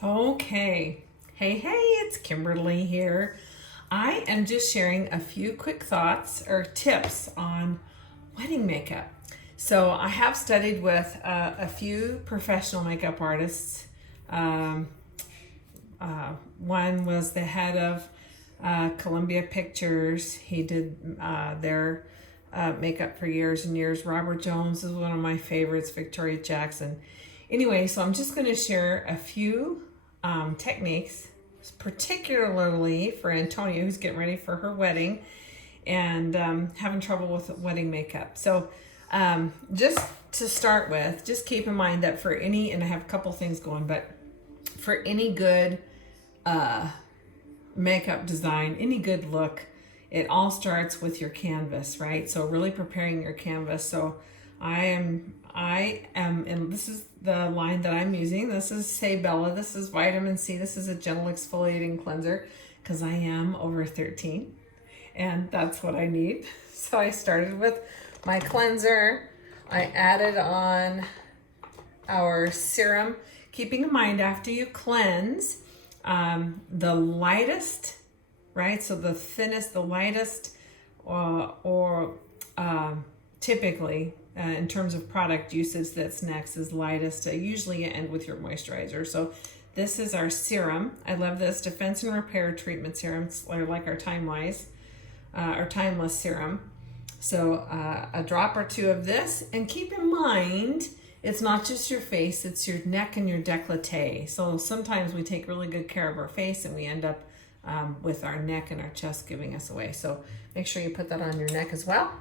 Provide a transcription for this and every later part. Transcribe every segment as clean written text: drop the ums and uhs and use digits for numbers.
Okay. Hey, it's Kimberly here. I am just sharing a few quick thoughts or tips on wedding makeup. So, I have studied with a few professional makeup artists. Um, One was the head of Columbia Pictures. He did their makeup for years and years. Robert Jones is one of my favorites, Victoria Jackson. Anyway, so I'm just going to share a few techniques, particularly for Antonia, who's getting ready for her wedding and having trouble with wedding makeup. So, just to start with, just keep in mind that for any, and I have a couple things going, but for any good makeup design, any good look, it all starts with your canvas, right? So really preparing your canvas. So I am, and this is the line that I'm using. This is Sabella. This is vitamin C. This is a gentle exfoliating cleanser because I am over 13 and that's what I need. So I started with my cleanser. I added on our serum, keeping in mind after you cleanse, the lightest, right? So the thinnest, the lightest, or typically in terms of product usage that's next is lightest. Usually you end with your moisturizer. So this is our serum. I love this Defense and Repair Treatment Serum. It's like our Timeless serum. So a drop or two of this, and keep in mind, it's not just your face, it's your neck and your décolleté. So sometimes we take really good care of our face and we end up with our neck and our chest giving us away. So make sure you put that on your neck as well.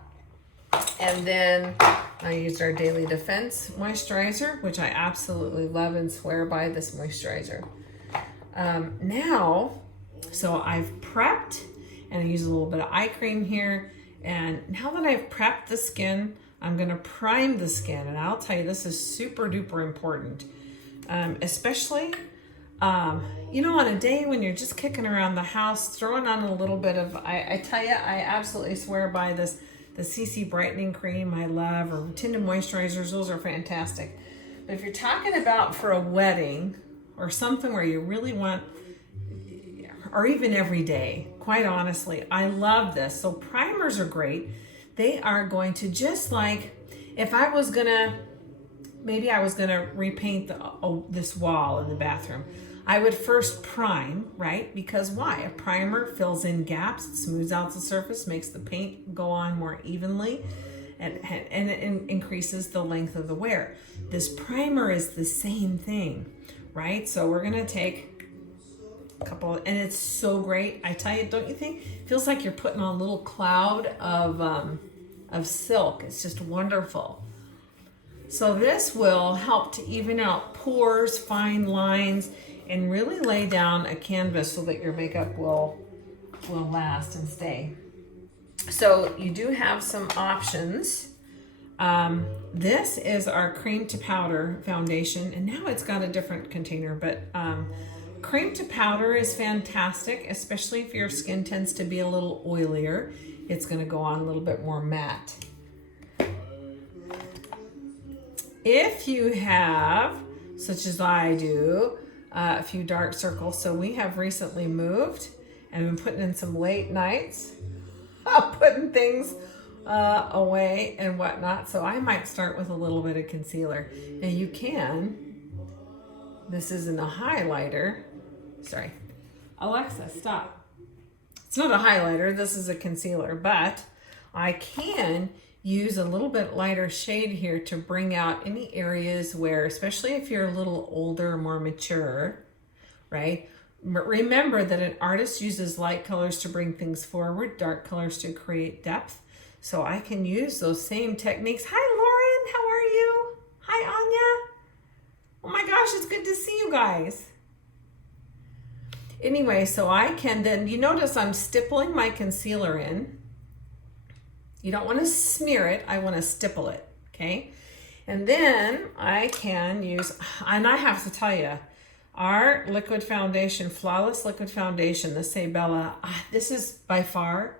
And then I used our Daily Defense moisturizer, which I absolutely love and swear by this moisturizer. Now, so I've prepped and I use a little bit of eye cream here. And now that I've prepped the skin, I'm gonna prime the skin. And I'll tell you, this is super duper important. Especially, on a day when you're just kicking around the house, throwing on a little bit of, I tell you, I absolutely swear by this, the CC Brightening Cream I love, or tinted moisturizers, those are fantastic. But if you're talking about for a wedding or something where you really want, or even every day, quite honestly, I love this. So primers are great. They are going to, just like if I was gonna, maybe I was gonna repaint this wall in the bathroom, I would first prime, right? Because why? A primer fills in gaps, it smooths out the surface, makes the paint go on more evenly, and it increases the length of the wear. This primer is the same thing, right? So we're gonna take couple, and it's so great. I tell you, don't you think? It feels like you're putting on a little cloud of silk. It's just wonderful. So this will help to even out pores, fine lines, and really lay down a canvas so that your makeup will last and stay. So you do have some options. This is our cream to powder foundation, and now it's got a different container, but cream to powder is fantastic, especially if your skin tends to be a little oilier. It's going to go on a little bit more matte. If you have, such as I do, a few dark circles, so we have recently moved and been putting in some late nights, putting things away and whatnot. So I might start with a little bit of concealer. Now you can, this isn't a highlighter. Sorry. Alexa, stop. It's not a highlighter, this is a concealer, but I can use a little bit lighter shade here to bring out any areas where, especially if you're a little older, more mature, right? Remember that an artist uses light colors to bring things forward, dark colors to create depth. So I can use those same techniques. Hi, Lauren, how are you? Hi, Anya. Oh my gosh, it's good to see you guys. Anyway, so I can then, you notice I'm stippling my concealer in. You don't want to smear it, I want to stipple it, okay? And then I can use, and I have to tell you, our liquid foundation, Flawless Liquid Foundation, the Sabella, this is by far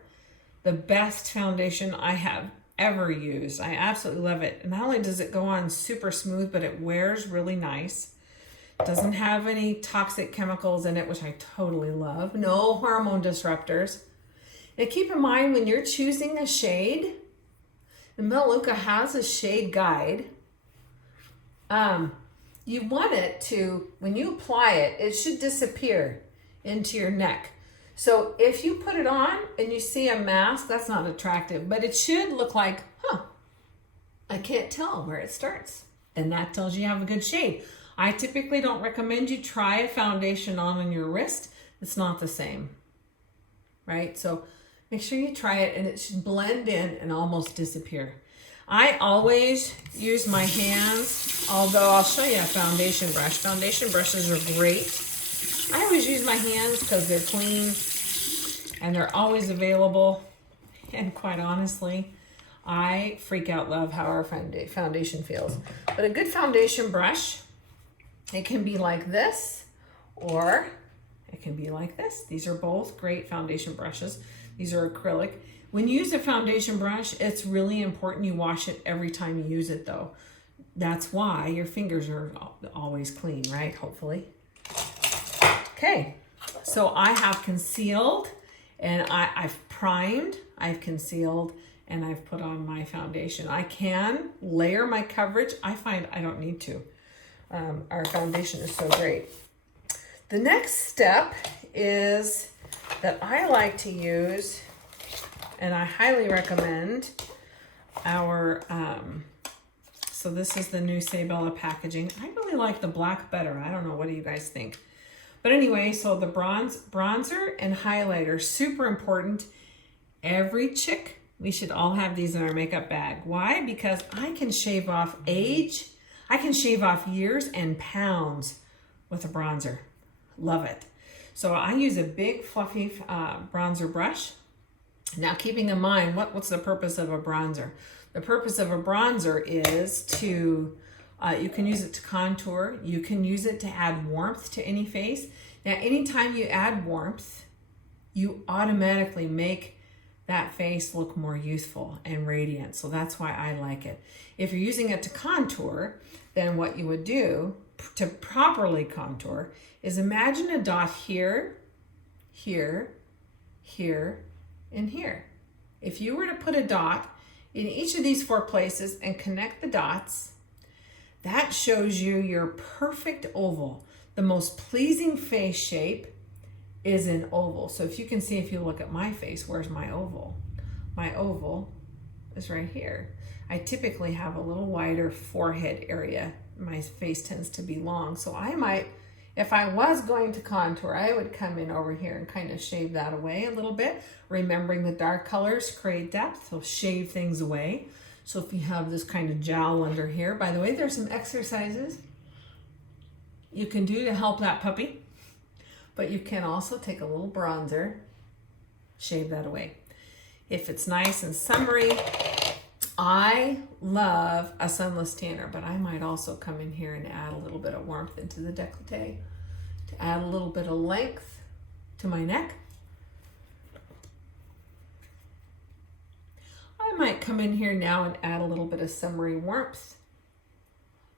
the best foundation I have ever used. I absolutely love it. And not only does it go on super smooth, but it wears really nice. Doesn't have any toxic chemicals in it, which I totally love. No hormone disruptors. And keep in mind when you're choosing a shade, the Melaleuca has a shade guide. You want it to, when you apply it, it should disappear into your neck. So if you put it on and you see a mask, that's not attractive, but it should look like, I can't tell where it starts. And that tells you have a good shade. I typically don't recommend you try a foundation on your wrist. It's not the same, right? So make sure you try it and it should blend in and almost disappear. I always use my hands, although I'll show you a foundation brush. Foundation brushes are great. I always use my hands because they're clean and they're always available. And quite honestly, I freak out love how our foundation feels. But a good foundation brush, it can be like this or it can be like this. These are both great foundation brushes. These are acrylic. When you use a foundation brush, it's really important you wash it every time you use it though. That's why your fingers are always clean, right? Hopefully. Okay, so I have concealed and I've primed, I've concealed, and I've put on my foundation. I can layer my coverage. I find I don't need to. Our foundation is so great. The next step is that I like to use, and I highly recommend our, so this is the new Sabella packaging. I really like the black better. I don't know, what do you guys think? But anyway, so the bronzer and highlighter, super important. Every chick, we should all have these in our makeup bag. Why? Because I can shave off age. I can shave off years and pounds with a bronzer. Love it. So I use a big fluffy bronzer brush. Now keeping in mind, what's the purpose of a bronzer? The purpose of a bronzer is to, you can use it to contour. You can use it to add warmth to any face. Now anytime you add warmth, you automatically make that face look more youthful and radiant. So that's why I like it. If you're using it to contour, then what you would do to properly contour is imagine a dot here, here, here, and here. If you were to put a dot in each of these 4 places and connect the dots, that shows you your perfect oval. The most pleasing face shape is an oval. So if you can see, if you look at my face, where's my oval? My oval is right here. I typically have a little wider forehead area. My face tends to be long. So I might, if I was going to contour, I would come in over here and kind of shave that away a little bit. Remembering the dark colors create depth, they'll shave things away. So if you have this kind of jowl under here, by the way, there's some exercises you can do to help that puppy. But you can also take a little bronzer, shave that away. If it's nice and summery, I love a sunless tanner, but I might also come in here and add a little bit of warmth into the décolleté to add a little bit of length to my neck. I might come in here now and add a little bit of summery warmth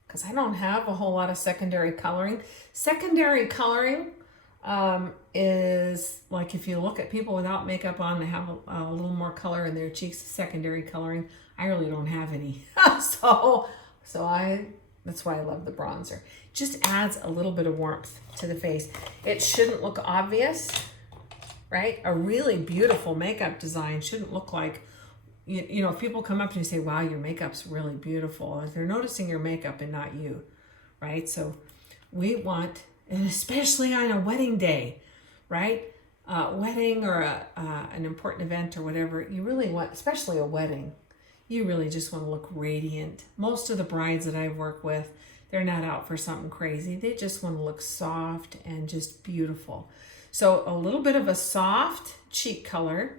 because I don't have a whole lot of secondary coloring. Secondary coloring is like if you look at people without makeup on, they have a little more color in their cheeks, secondary coloring. I really don't have any. That's why I love the bronzer. Just adds a little bit of warmth to the face. It shouldn't look obvious, right? A really beautiful makeup design shouldn't look like, you know, if people come up to you and say, wow, your makeup's really beautiful, if they're noticing your makeup and not you, right? So we want, and especially on a wedding day, right? Wedding or an important event or whatever, you really want, especially a wedding, you really just want to look radiant. Most of the brides that I work with, they're not out for something crazy. They just want to look soft and just beautiful. So a little bit of a soft cheek color,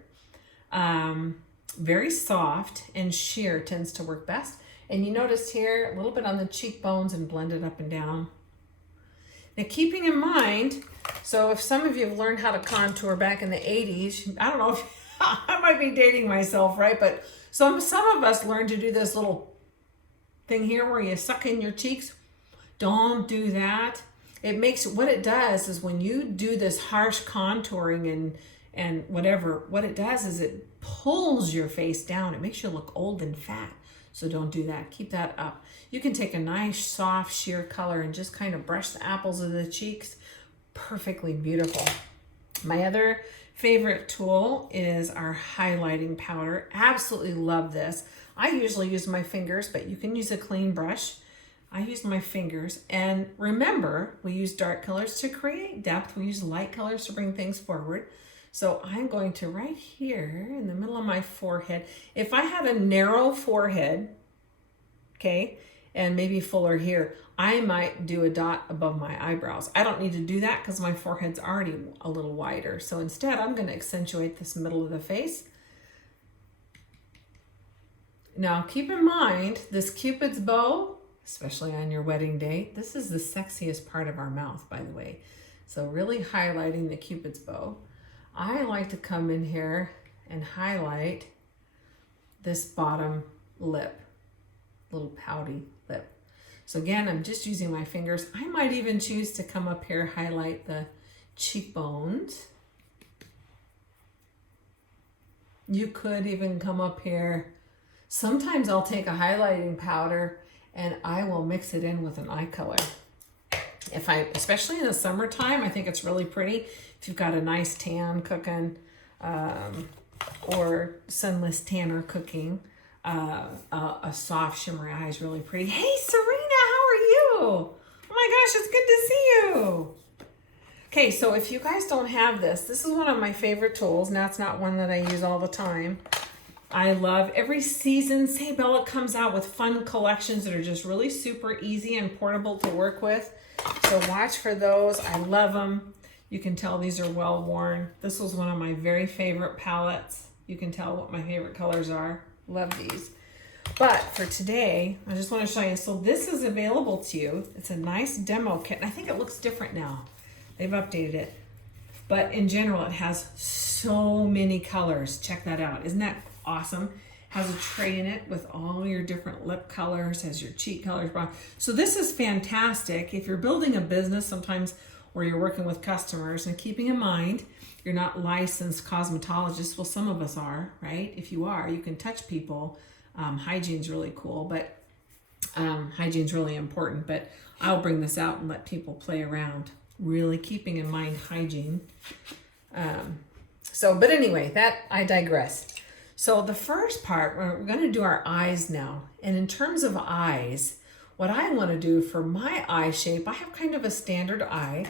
very soft, and sheer tends to work best. And you notice here, a little bit on the cheekbones and blend it up and down. Now keeping in mind, so if some of you have learned how to contour back in the 80s, I don't know if I might be dating myself, right? But some of us learned to do this little thing here where you suck in your cheeks. Don't do that. It makes, what it does is when you do this harsh contouring and whatever, what it does is it pulls your face down. It makes you look old and fat. So don't do that. Keep that up. You can take a nice soft sheer color and just kind of brush the apples of the cheeks. Perfectly beautiful. My other favorite tool is our highlighting powder. Absolutely love this. I usually use my fingers, but you can use a clean brush. I use my fingers. And remember, we use dark colors to create depth. We use light colors to bring things forward. So I'm going to right here in the middle of my forehead. If I had a narrow forehead, okay, and maybe fuller here, I might do a dot above my eyebrows. I don't need to do that because my forehead's already a little wider. So instead, I'm going to accentuate this middle of the face. Now, keep in mind, this Cupid's bow, especially on your wedding day, this is the sexiest part of our mouth, by the way. So really highlighting the Cupid's bow. I like to come in here and highlight this bottom lip, little pouty lip. So again, I'm just using my fingers. I might even choose to come up here, highlight the cheekbones. You could even come up here. Sometimes I'll take a highlighting powder and I will mix it in with an eye color. Especially in the summertime, I think it's really pretty. If you've got a nice tan cooking, or sunless tanner cooking, a soft shimmery eye is really pretty. Hey, Serena, how are you? Oh my gosh, it's good to see you. Okay, so if you guys don't have this, this is one of my favorite tools. Now, it's not one that I use all the time. I love every season. Sabella comes out with fun collections that are just really super easy and portable to work with. So watch for those. I love them. You can tell these are well worn. This was one of my very favorite palettes. You can tell what my favorite colors are. Love these. But for today, I just want to show you. So this is available to you. It's a nice demo kit. And I think it looks different now. They've updated it. But in general, it has so many colors. Check that out. Isn't that awesome? Has a tray in it with all your different lip colors, has your cheek colors. So this is fantastic. If you're building a business sometimes where you're working with customers, and keeping in mind, you're not licensed cosmetologists. Well, some of us are, right? If you are, you can touch people. Hygiene's really cool, but hygiene's really important, but I'll bring this out and let people play around, really keeping in mind hygiene. But anyway, I digress. So the first part, we're going to do our eyes now. And in terms of eyes, what I want to do for my eye shape, I have kind of a standard eye.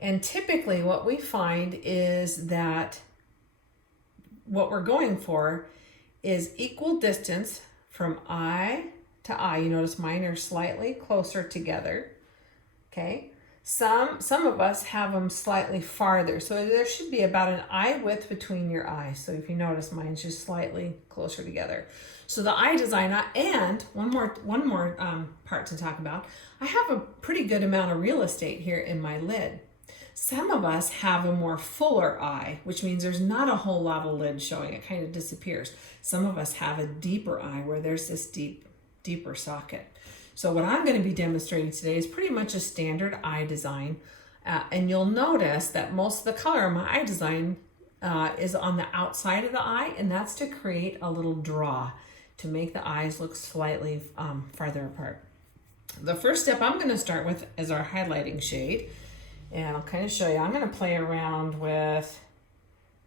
And typically what we find is that what we're going for is equal distance from eye to eye. You notice mine are slightly closer together. Okay. Some of us have them slightly farther. So there should be about an eye width between your eyes. So if you notice, mine's just slightly closer together. So the eye design, and one more part to talk about. I have a pretty good amount of real estate here in my lid. Some of us have a more fuller eye, which means there's not a whole lot of lid showing. It kind of disappears. Some of us have a deeper eye where there's this deeper socket. So what I'm going to be demonstrating today is pretty much a standard eye design. And you'll notice that most of the color of my eye design is on the outside of the eye, and that's to create a little draw to make the eyes look slightly farther apart. The first step I'm going to start with is our highlighting shade. And I'll kind of show you. I'm going to play around with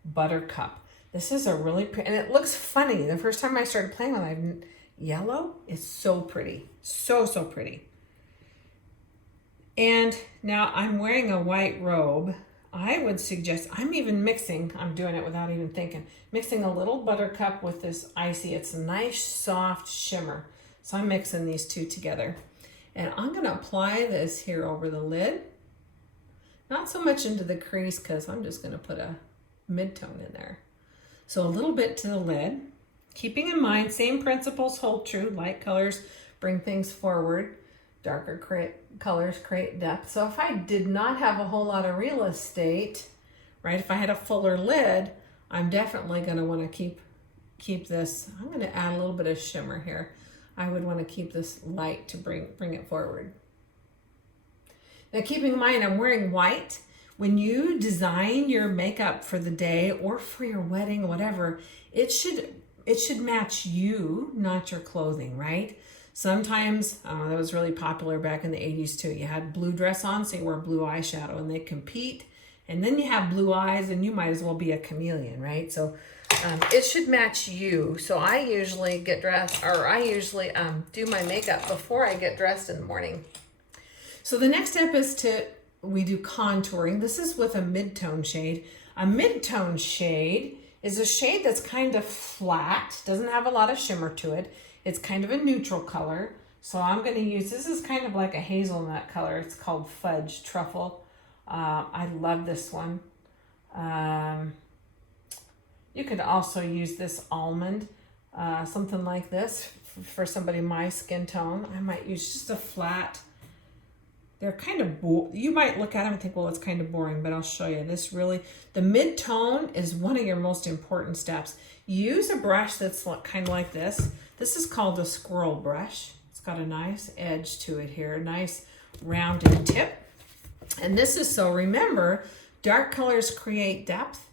Buttercup. This is a really pretty, and it looks funny. The first time I started playing with it, yellow is so pretty. So pretty. And now I'm wearing a white robe. I would suggest, I'm doing it without even thinking, mixing a little Buttercup with this Icy. It's a nice soft shimmer. So I'm mixing these two together. And I'm going to apply this here over the lid. Not so much into the crease because I'm just going to put a mid-tone in there. So a little bit to the lid. Keeping in mind, same principles hold true. Light colors bring things forward. Darker colors create depth. So if I did not have a whole lot of real estate, right, if I had a fuller lid, I'm definitely going to want to keep this. I'm going to add a little bit of shimmer here. I would want to keep this light to bring it forward. Now keeping in mind I'm wearing white. When you design your makeup for the day or for your wedding or whatever, it should match you, not your clothing, right? Sometimes, that was really popular back in the 80s too. You had blue dress on, so you wore blue eyeshadow, and they compete. And then you have blue eyes, and you might as well be a chameleon, right? So it should match you. So I usually get dressed, or I usually do my makeup before I get dressed in the morning. So the next step is we do contouring. This is with a mid-tone shade. A mid-tone shade is a shade that's kind of flat, doesn't have a lot of shimmer to it. It's kind of a neutral color. So I'm going to use, this is kind of like a hazelnut color. It's called Fudge Truffle. I love this one. You could also use this almond, something like this for somebody my skin tone. I might use just a flat. They're kind of, you might look at them and think, well, it's kind of boring, but I'll show you. This really, the mid-tone is one of your most important steps. Use a brush that's kind of like this. This is called a squirrel brush. It's got a nice edge to it here, a nice rounded tip. And this is, so remember, dark colors create depth.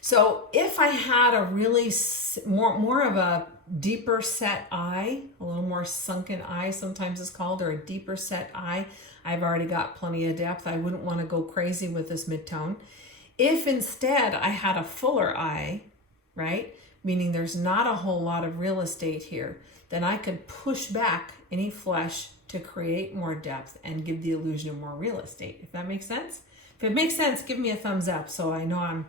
So if I had a really more of a deeper set eye, a little more sunken eye sometimes it's called, or a deeper set eye, I've already got plenty of depth. I wouldn't want to go crazy with this mid-tone. If instead I had a fuller eye, right, meaning there's not a whole lot of real estate here, then I could push back any flesh to create more depth and give the illusion of more real estate, if that makes sense. If it makes sense, give me a thumbs up so I know I'm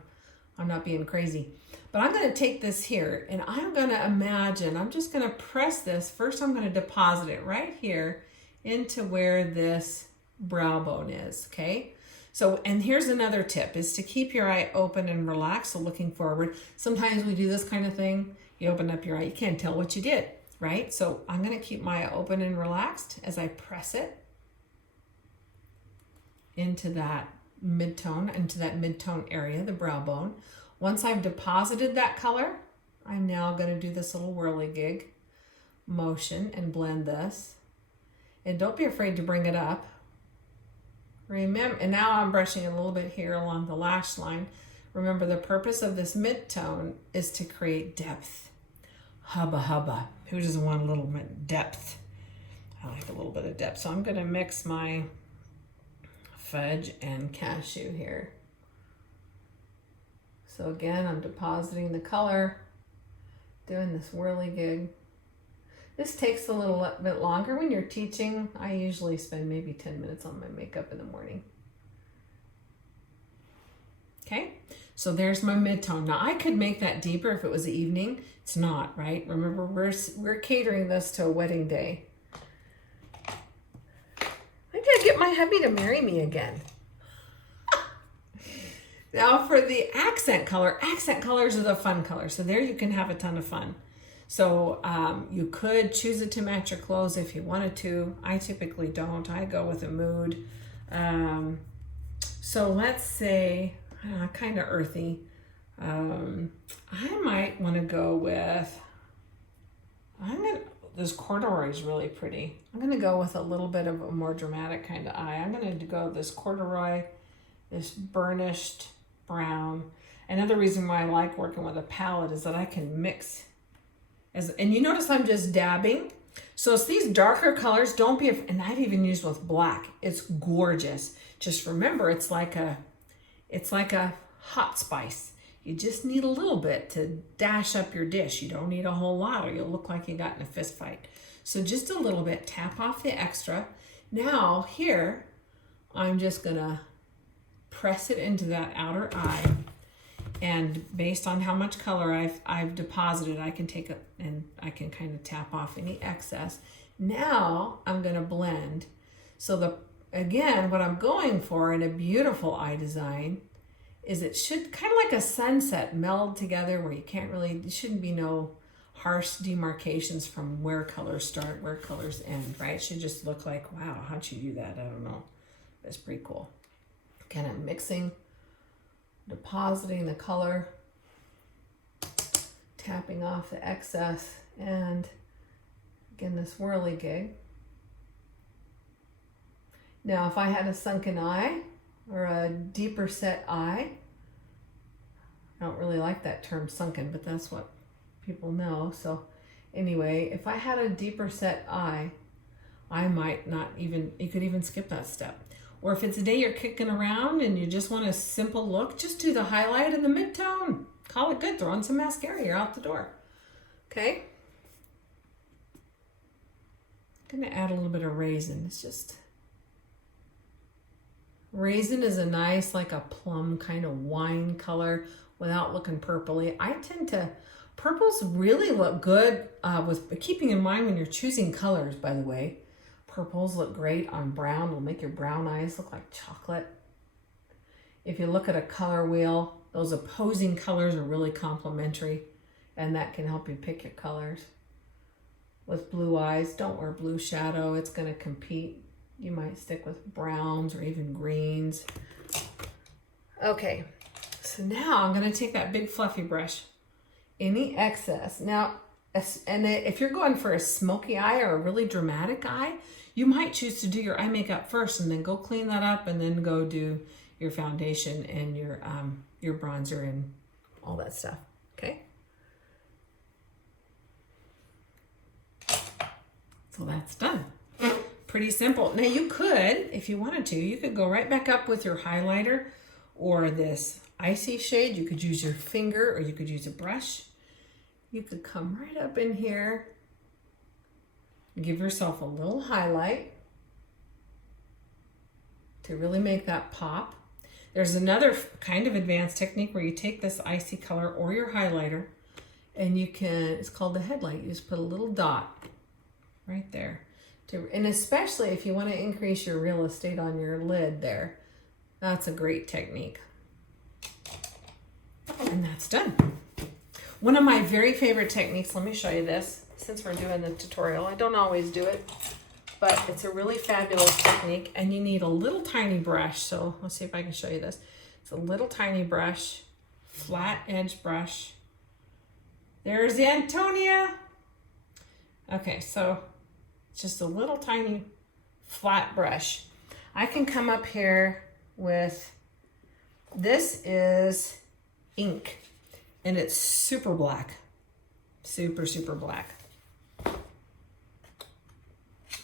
not being crazy. But I'm going to take this here and I'm going to imagine, I'm just going to press this. First, I'm going to deposit it right here into where this brow bone is, okay? So, and here's another tip, is to keep your eye open and relaxed, so looking forward. Sometimes we do this kind of thing. You open up your eye, you can't tell what you did, right? So I'm going to keep my eye open and relaxed as I press it into that mid-tone area, the brow bone. Once I've deposited that color, I'm now going to do this little whirligig motion and blend this. And don't be afraid to bring it up. Remember, and now I'm brushing a little bit here along the lash line. Remember, the purpose of this mid-tone is to create depth. Hubba hubba. Who doesn't want a little bit depth? I like a little bit of depth. So I'm going to mix my fudge and cashew here. So again, I'm depositing the color, doing this whirligig. This takes a little bit longer when you're teaching. I usually spend maybe 10 minutes on my makeup in the morning. Okay, so there's my mid-tone. Now I could make that deeper if it was the evening. It's not, right? Remember, we're catering this to a wedding day. I gotta get my hubby to marry me again. Now for the accent colors are the fun colors. So there you can have a ton of fun. So you could choose it to match your clothes if you wanted to. I typically don't. I go with a mood. So let's say kind of earthy. I might want to go with, this corduroy is really pretty. I'm going to go with a little bit of a more dramatic kind of eye. I'm going to go this corduroy, this burnished brown. Another reason why I like working with a palette is that I can mix. And you notice I'm just dabbing. So it's these darker colors, don't be, and I've even used with black. It's gorgeous. Just remember, it's like a hot spice. You just need a little bit to dash up your dish. You don't need a whole lot or you'll look like you got in a fist fight. So just a little bit, tap off the extra. Now here, I'm just gonna press it into that outer eye. And based on how much color I've deposited, I can take it and I can kind of tap off any excess. Now I'm gonna blend. So again, what I'm going for in a beautiful eye design is it should kind of like a sunset meld together where you can't really, there shouldn't be no harsh demarcations from where colors start, where colors end, right? It should just look like, wow, how'd you do that? I don't know. That's pretty cool. Kind of mixing, depositing the color, tapping off the excess, and again, this whirligig. Now, if I had a sunken eye or a deeper set eye, I don't really like that term sunken, but that's what people know. So anyway, if I had a deeper set eye, I might not even, you could even skip that step. Or if it's a day you're kicking around and you just want a simple look, just do the highlight and the mid-tone. Call it good. Throw on some mascara. You're out the door. Okay? I'm going to add a little bit of raisin. It's just, raisin is a nice, like a plum kind of wine color without looking purpley. I tend to, purples really look good with keeping in mind when you're choosing colors, by the way. Purples look great on brown. It'll make your brown eyes look like chocolate. If you look at a color wheel, those opposing colors are really complementary, and that can help you pick your colors. With blue eyes, don't wear blue shadow. It's going to compete. You might stick with browns or even greens. Okay, so now I'm going to take that big fluffy brush. Any excess. Now, and if you're going for a smoky eye or a really dramatic eye, you might choose to do your eye makeup first and then go clean that up and then go do your foundation and your bronzer and all that stuff. Okay? So that's done. Pretty simple. Now you could, if you wanted to, you could go right back up with your highlighter or this icy shade. You could use your finger or you could use a brush. You could come right up in here, give yourself a little highlight to really make that pop. There's another kind of advanced technique where you take this icy color or your highlighter and you can, it's called the headlight. You just put a little dot right there. And especially if you want to increase your real estate on your lid there, that's a great technique. And that's done. One of my very favorite techniques, let me show you this, since we're doing the tutorial. I don't always do it, but it's a really fabulous technique, and you need a little tiny brush. So let's see if I can show you this. It's a little tiny brush, flat edge brush. There's Antonia. Okay, so it's just a little tiny flat brush. I can come up here with, this is ink. And it's super black, super, super black. I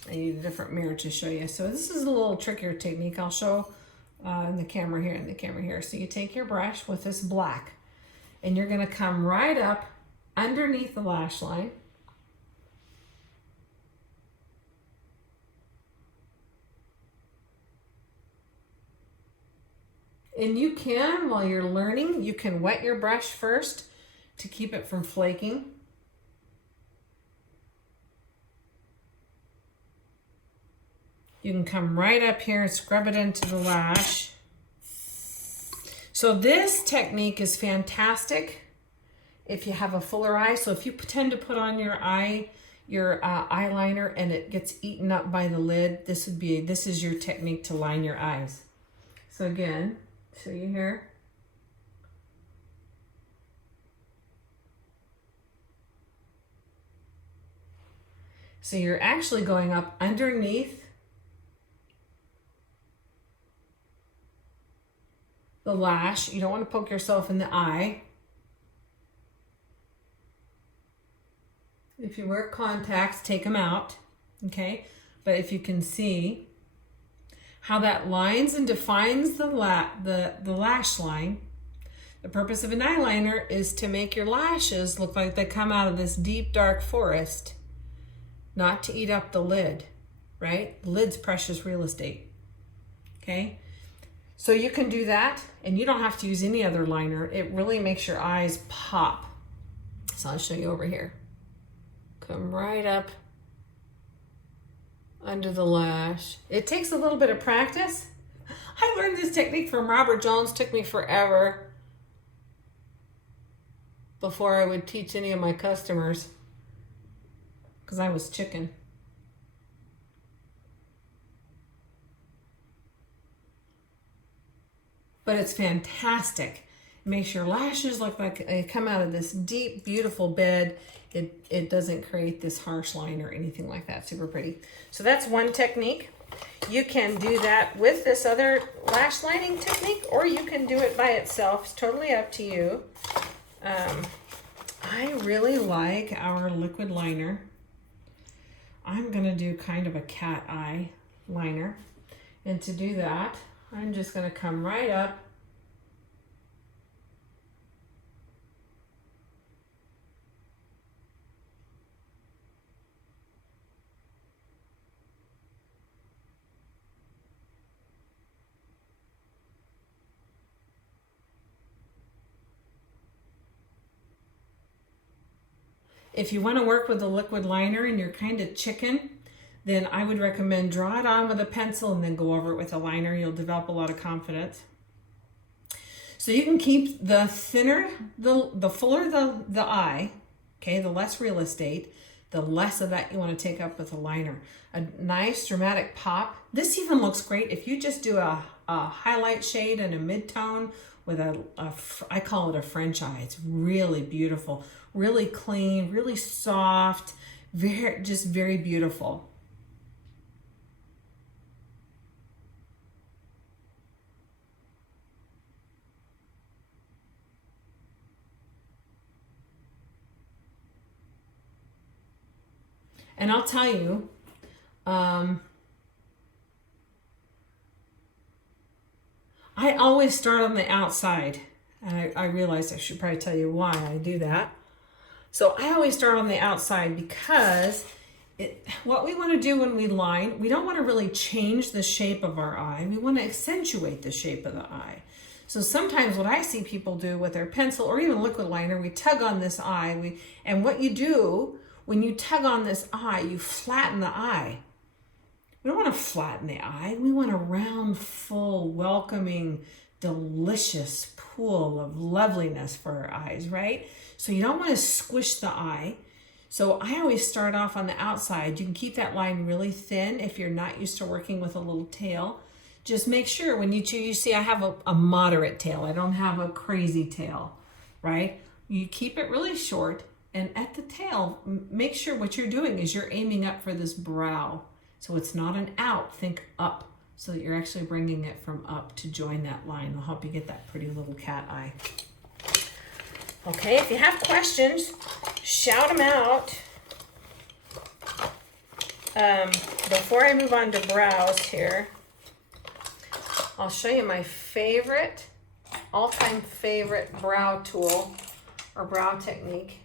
need a different mirror to show you. So this is a little trickier technique. I'll show in the camera here and the camera here. So you take your brush with this black and you're gonna come right up underneath the lash line. And you can, while you're learning, you can wet your brush first to keep it from flaking. You can come right up here and scrub it into the lash. So this technique is fantastic if you have a fuller eye. So if you tend to put on your eyeliner and it gets eaten up by the lid, this is your technique to line your eyes. So again, show you here. So you're actually going up underneath the lash. You don't want to poke yourself in the eye. If you wear contacts, take them out, okay? But if you can see how that lines and defines the lash line. The purpose of an eyeliner is to make your lashes look like they come out of this deep, dark forest, not to eat up the lid, right? The lid's precious real estate, okay? So you can do that, and you don't have to use any other liner. It really makes your eyes pop. So I'll show you over here. Come right up under the lash. It takes a little bit of practice. I learned this technique from Robert Jones. Took me forever before I would teach any of my customers because I was chicken. But it's fantastic. It makes your lashes look like they come out of this deep, beautiful bed. It doesn't create this harsh line or anything like that. Super pretty. So that's one technique. You can do that with this other lash lining technique, or you can do it by itself. It's totally up to you. I really like our liquid liner. I'm gonna do kind of a cat eye liner. And to do that, I'm just gonna come right up If you want to work with a liquid liner and you're kind of chicken, then I would recommend draw it on with a pencil and then go over it with a liner. You'll develop a lot of confidence. So you can keep the thinner, the fuller the eye, okay, the less real estate, the less of that you want to take up with a liner. A nice dramatic pop. This even looks great if you just do a highlight shade and a mid-tone with I call it a French eye. It's really beautiful, really clean, really soft, just very beautiful. And I'll tell you, I always start on the outside. And I realize I should probably tell you why I do that. So I always start on the outside because what we want to do when we line, we don't want to really change the shape of our eye. We want to accentuate the shape of the eye. So sometimes what I see people do with their pencil or even liquid liner, we tug on this eye. And what you do when you tug on this eye, you flatten the eye. We don't want to flatten the eye. We want a round, full, welcoming, delicious pool of loveliness for our eyes, right? So you don't want to squish the eye. So I always start off on the outside. You can keep that line really thin if you're not used to working with a little tail. Just make sure when you choose, you see I have a moderate tail. I don't have a crazy tail, right? You keep it really short, and at the tail, make sure what you're doing is you're aiming up for this brow. So it's not an out, think up, so that you're actually bringing it from up to join that line. It'll help you get that pretty little cat eye. Okay, if you have questions, shout them out. Before I move on to brows here, I'll show you my favorite, all-time favorite brow tool or brow technique.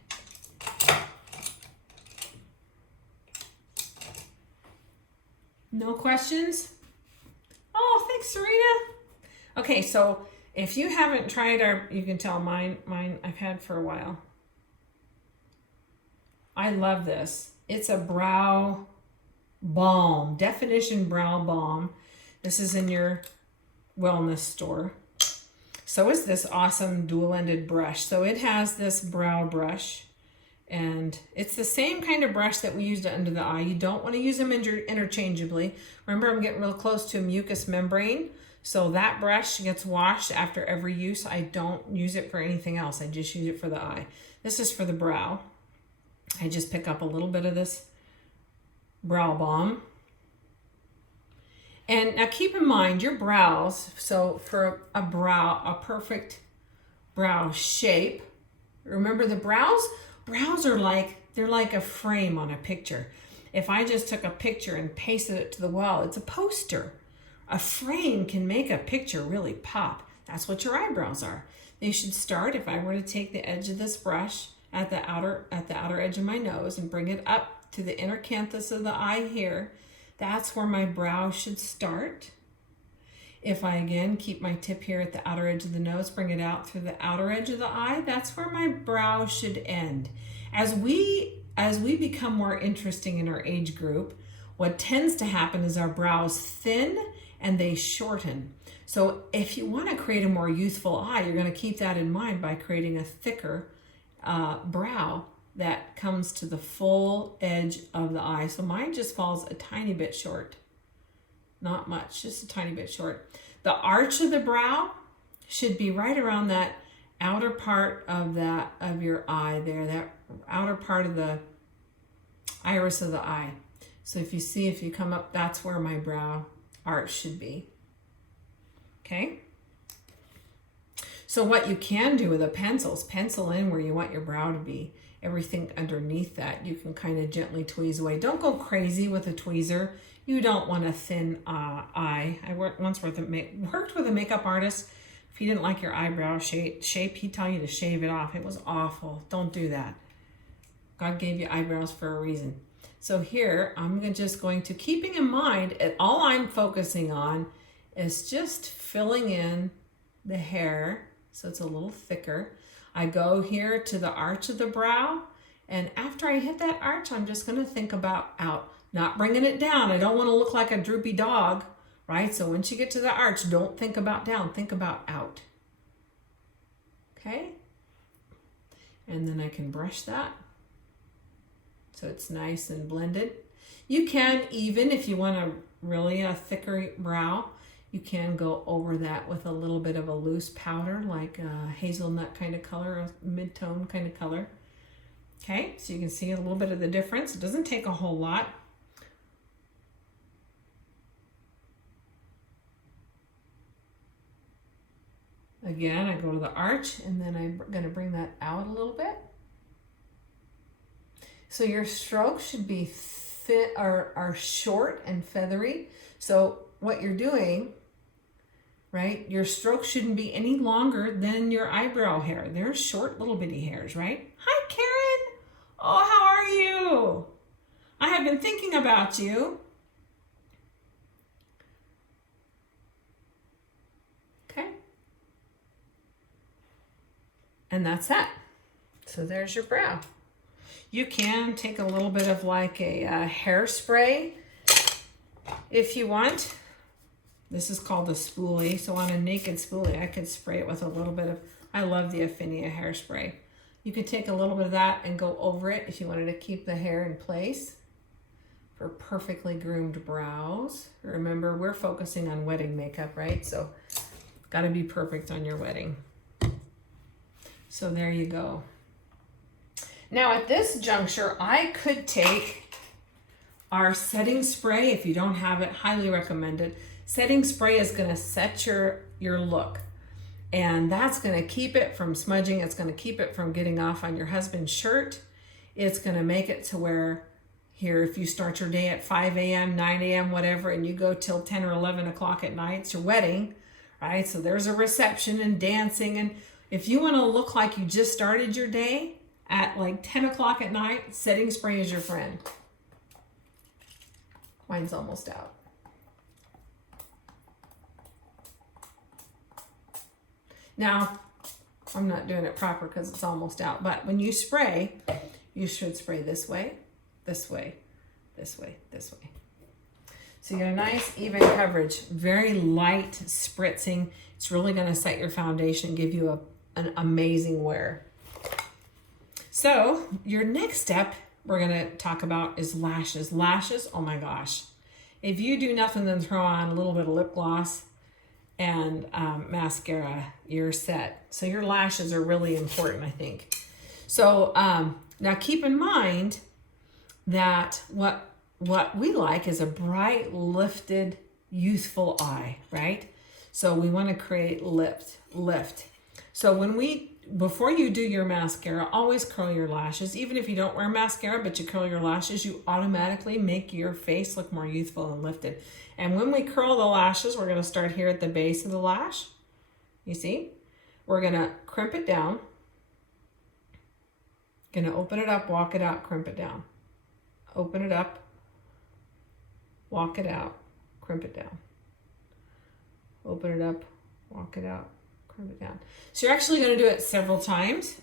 No questions? Oh, thanks, Serena. Okay, so if you haven't tried you can tell mine I've had for a while. I love this. It's a brow balm, Definition Brow Balm. This is in your wellness store. So is this awesome dual-ended brush. So it has this brow brush, and it's the same kind of brush that we used under the eye. You don't want to use them interchangeably. Remember, I'm getting real close to a mucous membrane. So that brush gets washed after every use. I don't use it for anything else. I just use it for the eye. This is for the brow. I just pick up a little bit of this brow balm. And now keep in mind your brows. So for a perfect brow shape, remember the brows are they're like a frame on a picture. If I just took a picture and pasted it to the wall, it's a poster. A frame can make a picture really pop. That's what your eyebrows are. They should start, if I were to take the edge of this brush at the outer edge of my nose and bring it up to the inner canthus of the eye here, that's where my brow should start. If I again keep my tip here at the outer edge of the nose, bring it out through the outer edge of the eye, that's where my brow should end. As we become more interesting in our age group, what tends to happen is our brows thin and they shorten. So if you want to create a more youthful eye, you're going to keep that in mind by creating a thicker brow that comes to the full edge of the eye. So mine just falls a tiny bit short. Not much, just a tiny bit short. The arch of the brow should be right around that outer part of your eye there, that outer part of the iris of the eye. So if you see, if you come up, that's where my brow arch should be. Okay? So what you can do with a pencil is pencil in where you want your brow to be. Everything underneath that, you can kind of gently tweeze away. Don't go crazy with a tweezer. You don't want a thin eye. I worked with a makeup artist. If he didn't like your eyebrow shape, he'd tell you to shave it off. It was awful. Don't do that. God gave you eyebrows for a reason. So here, I'm just going to, keeping in mind, all I'm focusing on is just filling in the hair so it's a little thicker. I go here to the arch of the brow, and after I hit that arch, I'm just going to think about out, not bringing it down. I don't want to look like a droopy dog, right? So once you get to the arch, don't think about down, think about out. Okay? And then I can brush that so it's nice and blended. You can even, if you want a thicker brow, you can go over that with a little bit of a loose powder, like a hazelnut kind of color, a mid-tone kind of color. Okay, so you can see a little bit of the difference. It doesn't take a whole lot. Again, I go to the arch, and then I'm going to bring that out a little bit. So your strokes should be are short and feathery. So what you're doing, right? Your stroke shouldn't be any longer than your eyebrow hair. They're short little bitty hairs, right? Hi, Karen. Oh, how are you? I have been thinking about you. Okay. And that's that. So there's your brow. You can take a little bit of like a hairspray if you want. This is called a spoolie. So on a naked spoolie, I could spray it with a little bit of, I love the Affinia hairspray. You could take a little bit of that and go over it if you wanted to keep the hair in place for perfectly groomed brows. Remember, we're focusing on wedding makeup, right? So gotta be perfect on your wedding. So there you go. Now at this juncture, I could take our setting spray. If you don't have it, highly recommended. Setting spray is gonna set your look, and that's gonna keep it from smudging. It's gonna keep it from getting off on your husband's shirt. It's gonna make it to where here, if you start your day at 5 a.m., 9 a.m., whatever, and you go till 10 or 11 o'clock at night, it's your wedding, right? So there's a reception and dancing, and if you wanna look like you just started your day, at like 10 o'clock at night, setting spray is your friend. Mine's almost out. Now, I'm not doing it proper because it's almost out, but when you spray, you should spray this way, this way, this way, this way. So you get a nice even coverage, very light spritzing. It's really gonna set your foundation, give you an amazing wear. So your next step we're gonna talk about is lashes. Lashes, oh my gosh. If you do nothing than throw on a little bit of lip gloss and mascara, you're set. So your lashes are really important, I think. So now keep in mind that what we like is a bright, lifted, youthful eye, right? So we wanna create lift. So before you do your mascara, always curl your lashes. Even if you don't wear mascara, but you curl your lashes, you automatically make your face look more youthful and lifted. And when we curl the lashes, we're gonna start here at the base of the lash. You see? We're gonna crimp it down. Gonna open it up, walk it out, crimp it down. Open it up, walk it out, crimp it down. Open it up, walk it out, crimp it down. So you're actually going to do it several times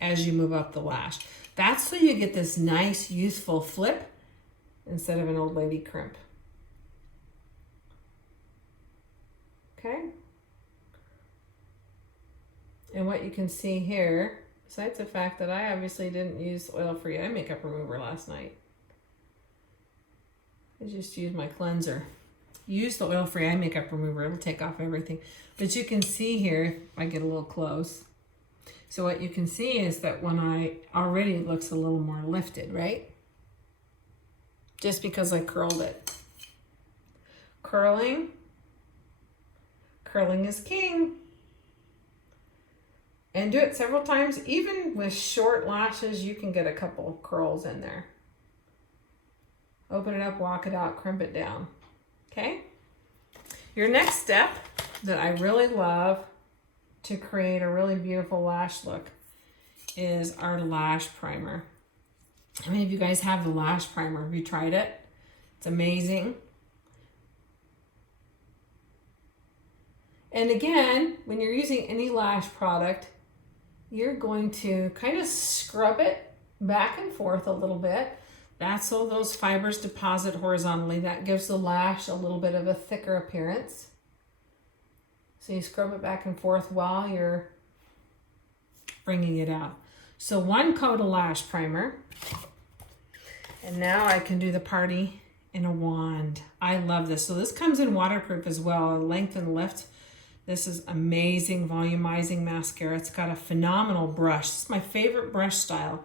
as you move up the lash. That's so you get this nice, youthful flip instead of an old lady crimp. Okay? And what you can see here, besides the fact that I obviously didn't use oil-free eye makeup remover last night, I just used my cleanser. Use the oil-free eye makeup remover, it'll take off everything. But you can see here, if I get a little close. So what you can see is that when already looks a little more lifted, right? just because I curled it. Curling is king. And do it several times. Even with short lashes, you can get a couple curls in there. Open it up, walk it out, crimp it down. Okay? Your next step that I really love to create a really beautiful lash look is our lash primer. How many of you guys have the lash primer? Have you tried it? It's amazing. And again, when you're using any lash product, you're going to kind of scrub it back and forth a little bit. That's so those fibers deposit horizontally. That gives the lash a little bit of a thicker appearance. So you scrub it back and forth while you're bringing it out. So one coat of lash primer. And now I can do the party in a wand. I love this. So this comes in waterproof as well, length and lift. This is amazing volumizing mascara. It's got a phenomenal brush. It's my favorite brush style,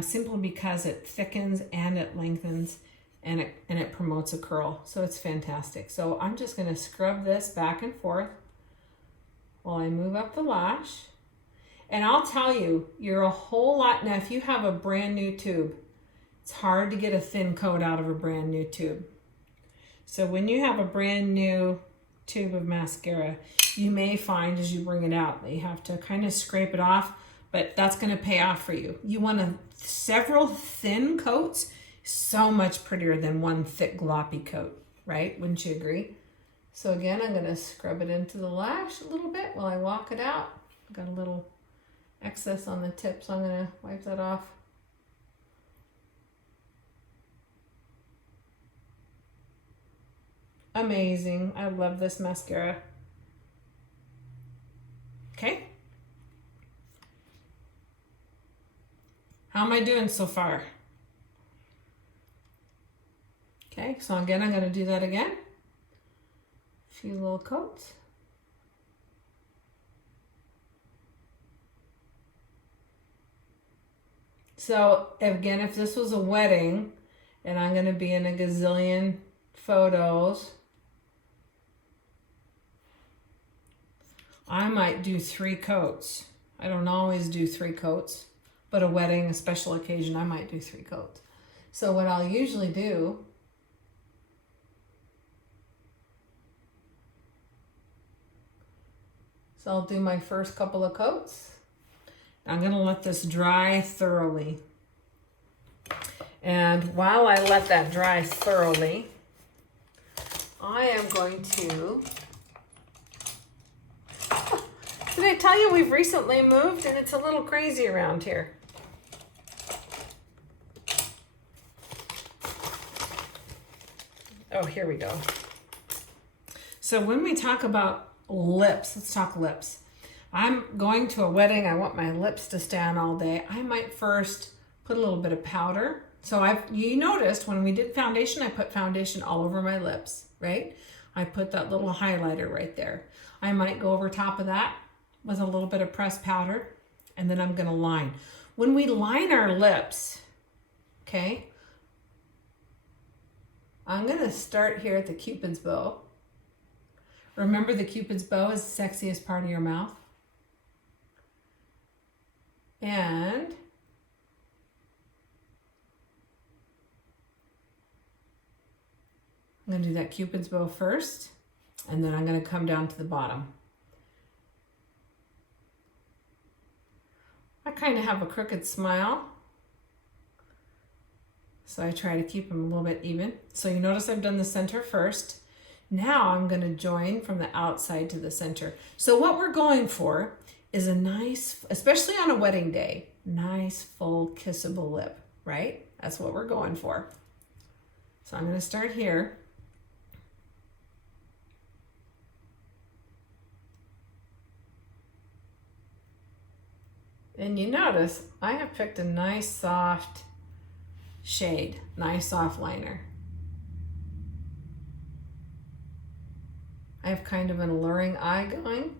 simply because it thickens and it lengthens and it promotes a curl. So it's fantastic. So I'm just going to scrub this back and forth while I move up the lash. And I'll tell you, you're a whole lot, now if you have a brand new tube, it's hard to get a thin coat out of a brand new tube. So when you have a brand new tube of mascara, you may find as you bring it out that you have to kind of scrape it off, but that's going to pay off for you. You want several thin coats, so much prettier than one thick gloppy coat, right? Wouldn't you agree? So again, I'm going to scrub it into the lash a little bit while I walk it out. I've got a little excess on the tip, so I'm going to wipe that off. Amazing. I love this mascara. Okay. How am I doing so far? Okay, so again, I'm going to do that again. A few little coats. So again, if this was a wedding and I'm going to be in a gazillion photos, I might do 3 coats. I don't always do 3 coats, but a wedding, a special occasion, I might do 3 coats. So what I'll usually do is I'll do my first couple of coats. I'm going to let this dry thoroughly. And while I let that dry thoroughly, I am going to... Did I tell you we've recently moved and it's a little crazy around here? Oh, here we go. So when we talk about lips, let's talk lips. I'm going to a wedding. I want my lips to stay on all day. I might first put a little bit of powder. So you noticed when we did foundation, I put foundation all over my lips, right? I put that little highlighter right there. I might go over top of that with a little bit of pressed powder, and then I'm gonna line. When we line our lips, okay, I'm gonna start here at the Cupid's bow. Remember, the Cupid's bow is the sexiest part of your mouth. And I'm gonna do that Cupid's bow first, and then I'm gonna come down to the bottom. I kind of have a crooked smile, so I try to keep them a little bit even. So you notice I've done the center first. Now I'm going to join from the outside to the center. So what we're going for is a nice, especially on a wedding day, nice full kissable lip, right? That's what we're going for. So I'm going to start here. And you notice I have picked a nice soft shade, nice soft liner. I have kind of an alluring eye going,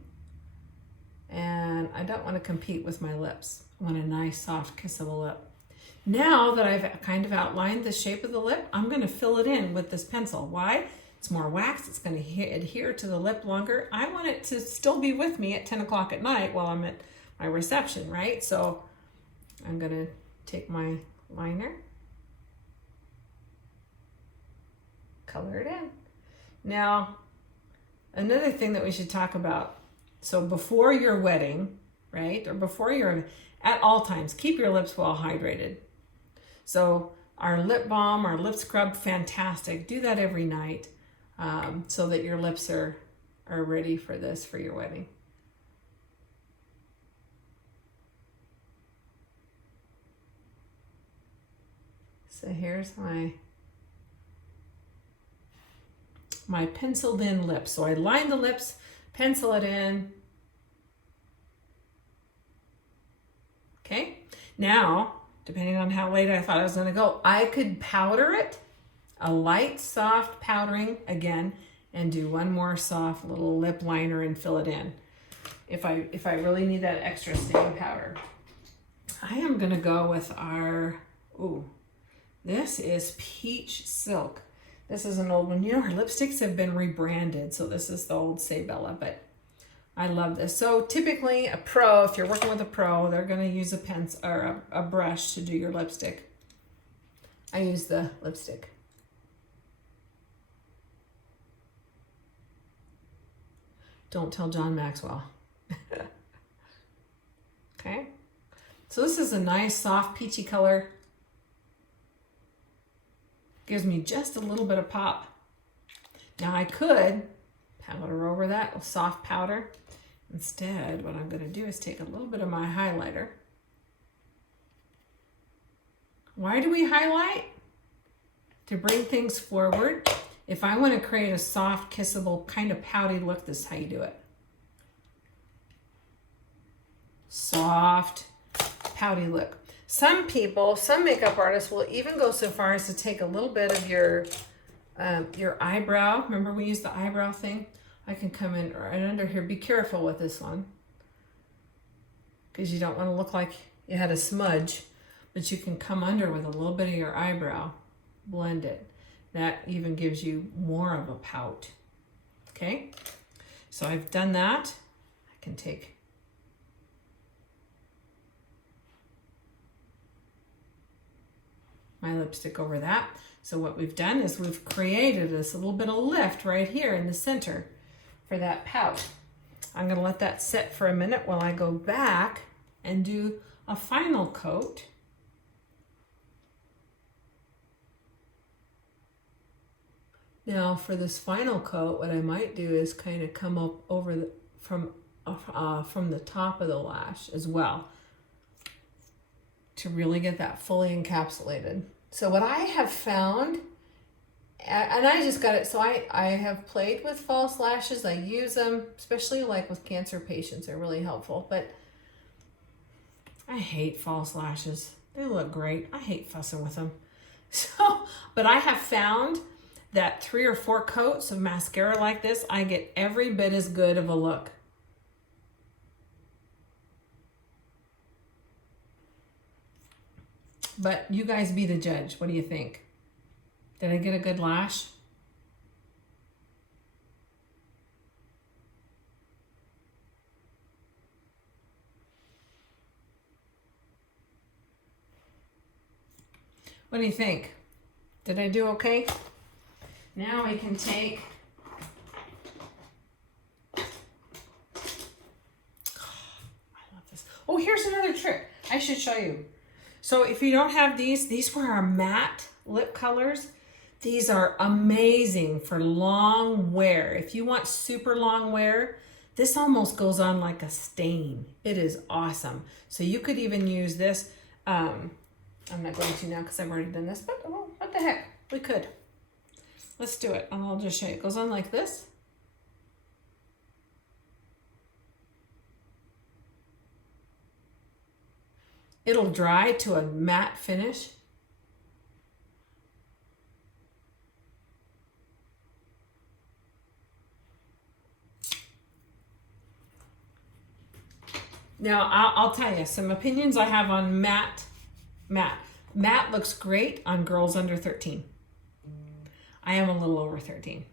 and I don't want to compete with my lips. I want a nice soft kissable lip. Now that I've kind of outlined the shape of the lip, I'm going to fill it in with this pencil. Why? It's more wax. It's going to adhere to the lip longer. I want it to still be with me at 10 o'clock at night while I'm at my reception, right? So I'm going to take my liner, color it in. Now, another thing that we should talk about. So before your wedding, right? Or before your, at all times, keep your lips well hydrated. So our lip balm, our lip scrub, fantastic. Do that every night so that your lips are ready for this, for your wedding. So here's my penciled in lips. So I line the lips, pencil it in. Okay, now, depending on how late I thought I was going to go, I could powder it, a light, soft powdering again, and do one more soft little lip liner and fill it in. If I really need that extra stain powder. I am going to go with our, this is Peach Silk. This is an old one. You know, our lipsticks have been rebranded, so this is the old Sabella, but I love this. So typically a pro, if you're working with a pro, they're going to use a pencil or a brush to do your lipstick. I use the lipstick. Don't tell John Maxwell. Okay. So this is a nice soft peachy color. Gives me just a little bit of pop. Now I could powder over that with soft powder. Instead, what I'm going to do is take a little bit of my highlighter. Why do we highlight? To bring things forward. If I want to create a soft, kissable, kind of pouty look, this is how you do it. Soft, pouty look. Some people, some makeup artists will even go so far as to take a little bit of your eyebrow. Remember we used the eyebrow thing? I can come in right under here. Be careful with this one, because you don't want to look like you had a smudge, but you can come under with a little bit of your eyebrow, blend it. That even gives you more of a pout. Okay, so I've done that. I can take my lipstick over that. So what we've done is we've created this little bit of lift right here in the center for that pout. I'm going to let that sit for a minute while I go back and do a final coat. Now for this final coat, what I might do is kind of come up over from the top of the lash as well, to really get that fully encapsulated. So what I have found, and I just got it, so I have played with false lashes. I use them, especially like with cancer patients. They're really helpful, but I hate false lashes. They look great. I hate fussing with them. So, but I have found that 3 or 4 coats of mascara like this, I get every bit as good of a look. But you guys be the judge. What do you think? Did I get a good lash? What do you think? Did I do okay? Now we can take I love this. Oh, here's another trick I should show you. So if you don't have these were our matte lip colors. These are amazing for long wear. If you want super long wear, this almost goes on like a stain. It is awesome. So you could even use this. I'm not going to now because I've already done this, but oh, what the heck? We could. Let's do it. And I'll just show you. It goes on like this. It'll dry to a matte finish. Now, I'll tell you some opinions I have on matte. Matte looks great on girls under 13. I am a little over 13.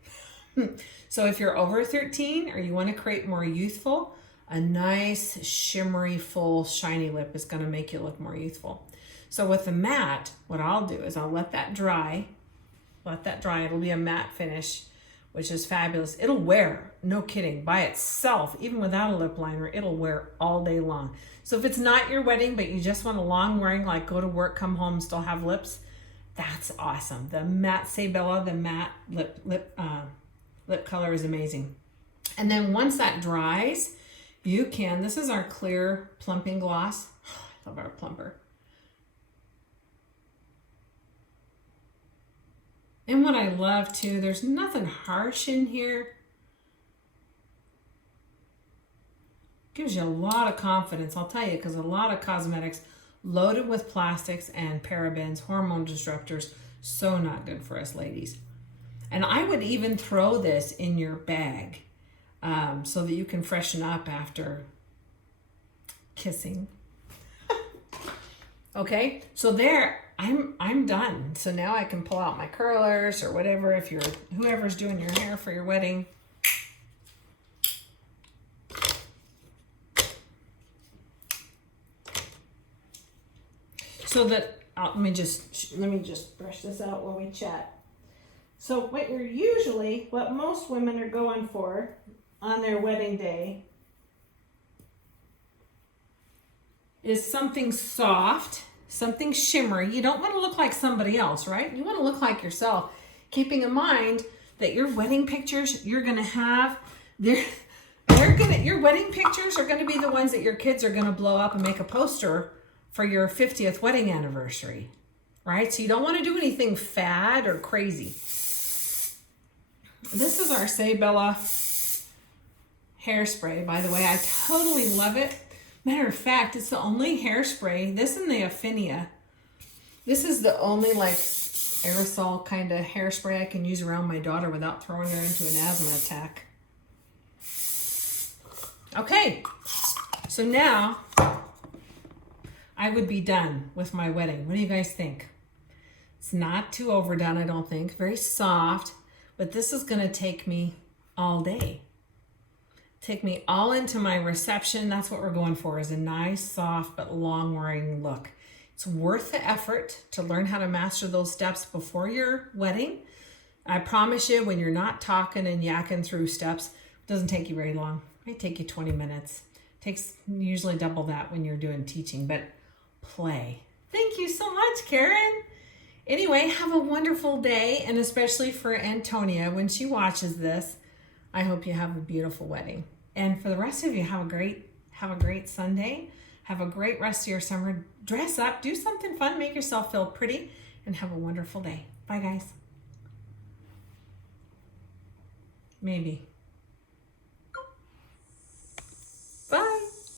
So if you're over 13 or you want to create more youthful, a nice shimmery, full, shiny lip is going to make you look more youthful. So with the matte, what I'll do is I'll let that dry. It'll be a matte finish, which is fabulous. It'll wear, no kidding, by itself, even without a lip liner, it'll wear all day long. So if it's not your wedding, but you just want a long wearing, like go to work, come home, still have lips, that's awesome. The matte Sabella, the matte lip color is amazing. And then once that dries, you can, this is our clear plumping gloss. I love our plumper. And what I love too, there's nothing harsh in here. Gives you a lot of confidence, I'll tell you, because a lot of cosmetics loaded with plastics and parabens, hormone disruptors, so not good for us ladies. And I would even throw this in your bag so that you can freshen up after kissing. Okay, so there, I'm done. So now I can pull out my curlers or whatever if you're whoever's doing your hair for your wedding. So that let me just brush this out while we chat. So what most women are going for on their wedding day is something soft, something shimmery. You don't want to look like somebody else, right? You want to look like yourself, keeping in mind that your wedding pictures you're going to have, your wedding pictures are going to be the ones that your kids are going to blow up and make a poster for your 50th wedding anniversary, right? So you don't want to do anything fad or crazy. This is our Sabella hairspray, by the way. I totally love it. Matter of fact, it's the only hairspray, this and the Affinia. This is the only like aerosol kind of hairspray I can use around my daughter without throwing her into an asthma attack. Okay, so now I would be done with my wedding. What do you guys think? It's not too overdone, I don't think. Very soft, but this is gonna take me all day. Take me all into my reception. That's what we're going for, is a nice, soft, but long wearing look. It's worth the effort to learn how to master those steps before your wedding. I promise you, when you're not talking and yakking through steps, it doesn't take you very long. It might take you 20 minutes. It takes usually double that when you're doing teaching, but play. Thank you so much, Karen. Anyway, have a wonderful day, and especially for Antonia, when she watches this, I hope you have a beautiful wedding. And for the rest of you, have a great Sunday. Have a great rest of your summer. Dress up, do something fun, make yourself feel pretty, and have a wonderful day. Bye, guys. Maybe.